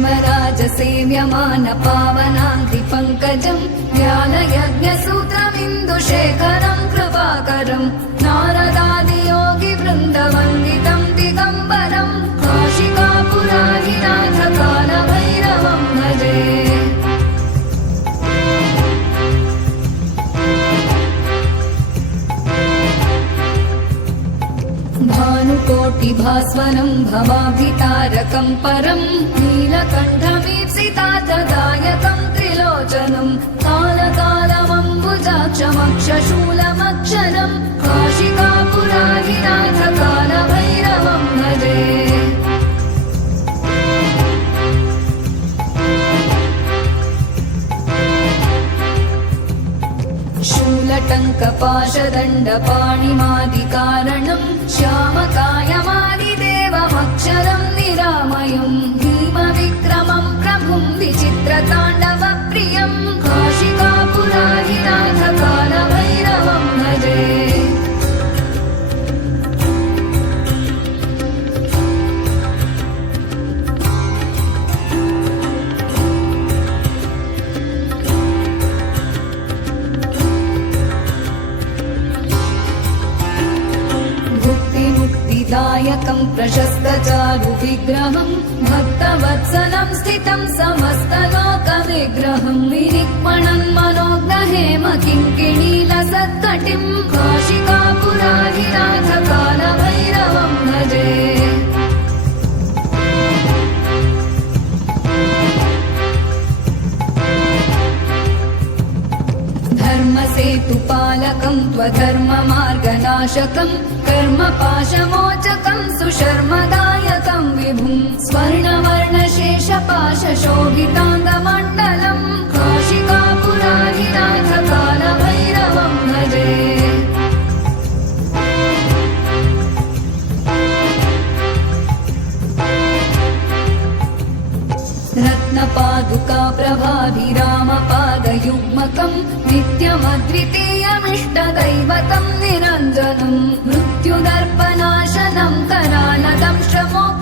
क्षेमराजसेव्यमान पावनाङ्घ्रिपङ्कजम् ज्ञानयज्ञसूत्रमिन्दुशेखरम् कृपाकरम् नारदादियोगिवृन्दवन्दितम् दिगम्बरम् काशिकापुराधिनाथकालभैरवम् भजे। भानुकोटिभास्वरम् भवाभितारकम् परम् नीलकण्ठमीप्सितार्थदायकम् त्रिलोचनम् कालकालमम्बुजाक्षमक्षशूलमक्षरम् काशिकापुराधिनाथकालभैरवम् भजे। शूलटङ्कपाशदण्डपाणिमादिकारणम् श्यामकायमादिदेवमक्षरम् निरामयम् भीमविक्रमम् प्रभुम् विचित्रताण्डवप्रियम् काशिकापुराधिनाथकालभैरवम् भजे। दायकम् प्रशस्तचारुविग्रहम् भक्तवत्सलम् स्थितम् समस्तलोकविग्रहम् विनिक्मणन् मनोग्रहेम किङ्किणीलसत्कटिम् काशिकापुराधिनाथकालभैरवम् भजे। धर्मसेतुपालकम् त्वधर्ममार्गनाशकम् कर्मपाशमोचकम् सुशर्मदायकम् विभुम् स्वर्णवर्णशेषपाशशोभिताङ्गमण्डलम् काशिकापुराधिनाथकालभैरवम् भजे। रत्नपादुका प्रभाभिरामपादयुग्मकम् नित्यमद्वितीयमिष्टदैवतम् निरञ्जनम् मृत्युदर्पनाशनम् करालदंशमोक्षम्